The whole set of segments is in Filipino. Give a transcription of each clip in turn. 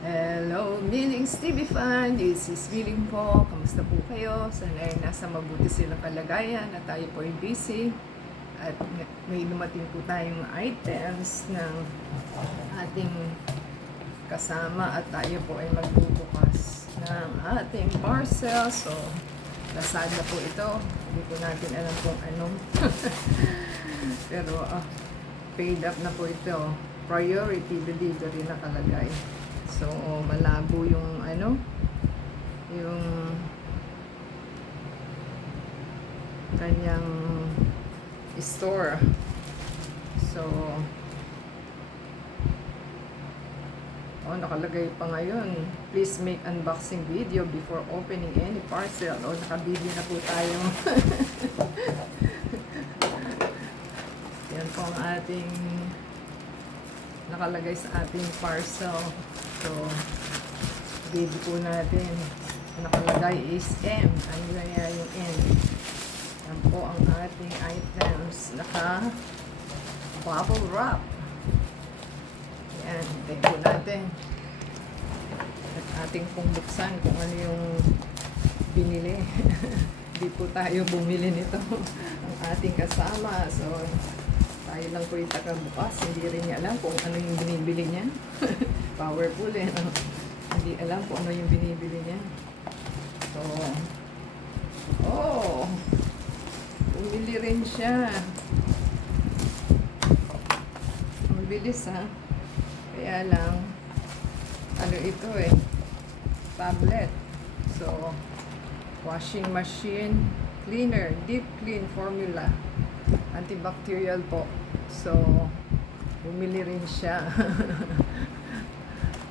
Hello, Millings TV fan! This is Willing po. Kamusta po kayo? Sana ay nasa mabuti silang kalagayan at tayo po ay busy. At may dumating po tayong items ng ating kasama at tayo po ay magbubukas ng ating parcel. So, Lazada po ito. Hindi po natin alam kung anong. Pero paid up na po ito. Priority delivery nakalagay. So, malabo yung yung kanyang store. So, nakalagay pa ngayon. Please make unboxing video before opening any parcel. Nakabili na po tayo. Yan po ang ating nakalagay sa ating parcel. So, baby po natin. Nakalagay is M. Ano na yan yung M? Yan po ang ating items. Bubble wrap. Yan. Hintayin po natin. At ating pong buksan kung ano yung binili. Hindi po tayo bumili nito. Ang ating kasama. So, tayo lang po yung bukas. Hindi rin niya alam kung ano yung binibili niya. Powerful Hindi alam kung ano yung binibili niya. So, bumili rin siya. Ang bilis Kaya lang, ito tablet. So, washing machine cleaner, deep clean formula. Antibacterial po. So, bumili rin siya.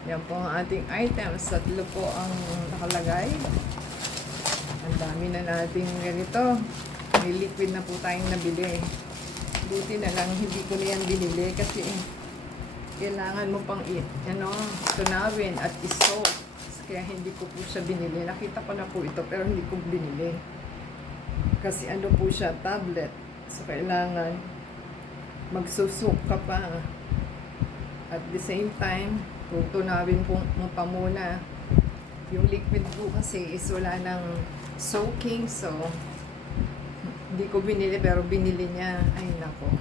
Yan po ang ating items. 3 po ang nakalagay. Ang dami na nating ganito. May liquid na po tayong nabili. Buti na lang hindi ko na yan binili kasi kailangan mo pang tunawin at isoak. Kaya hindi ko po siya binili. Nakita ko na po ito pero hindi ko binili. Kasi po siya, tablet. So kailangan magsusuk ka pa. At the same time, tutunawin mo pa muna. Yung liquid po kasi is wala ng soaking. So, hindi ko binili pero binili niya. Ay nako.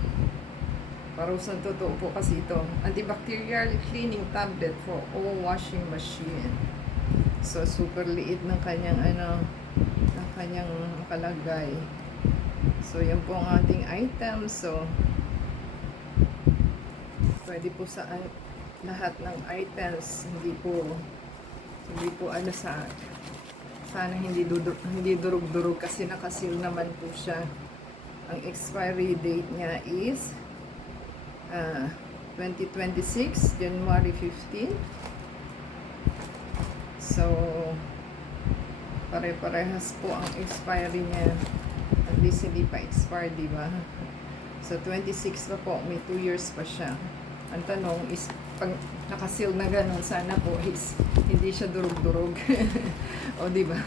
Parusang totoo po kasi ito. Antibacterial cleaning tablet for all washing machine. So, super liit ng kanyang ng kanyang nakalagay. So, yan po ang ating item. So, pwede po sa lahat ng items, hindi po sana hindi durug-durug kasi nakasil naman po siya. Ang expiry date niya is 2026 January 15. So pare-parehas po ang expiry niya, at least hindi pa expired, di ba? So 26 pa po, may 2 years pa siya. Ang tanong is, pag nakasil na gano'n, sana po is hindi siya durug-durug. O, di ba?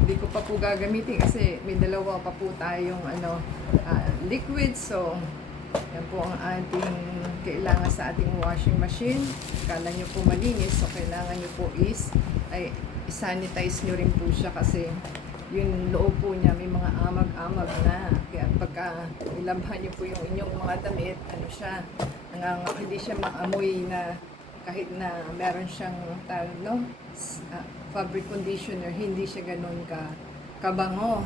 Hindi ko pa po gagamitin kasi may 2 pa po tayong liquid. So, yan po ang ating kailangan sa ating washing machine. Kala nyo po malinis, so kailangan nyo po i-sanitize nyo rin po siya kasi yung loob po niya may mga amag-amag na. Kaya pagka ilabhan nyo po yung inyong mga damit, hindi siya maamoy na kahit na meron siyang fabric conditioner, hindi siya ganun kabango.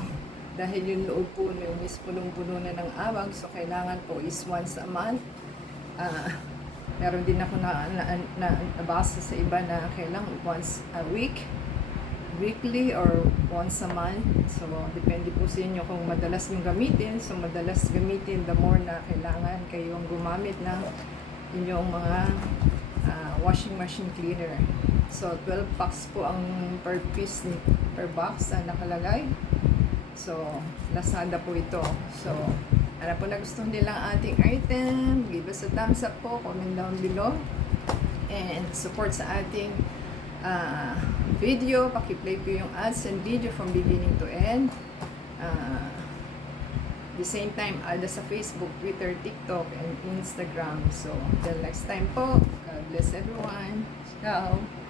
Dahil yung loob po yung is punong-puno na ng amag, so kailangan po is once a month. Meron din ako nabasa sa iba na kailangan once a week, weekly or once a month. So, depende po sa inyo kung madalas yung gamitin. So, madalas gamitin, the more na kailangan kayong gumamit ng inyong mga washing machine cleaner. So, 12 packs po ang per piece, per box na nakalagay. So, Lazada po ito. So, ano po nagustuhan nilang ating item, give us a thumbs up po, comment down below. And support sa ating video, pakiplay po yung ads and video from beginning to end. The same time, add sa Facebook, Twitter, TikTok, and Instagram. So, until next time po, God bless everyone. Oo.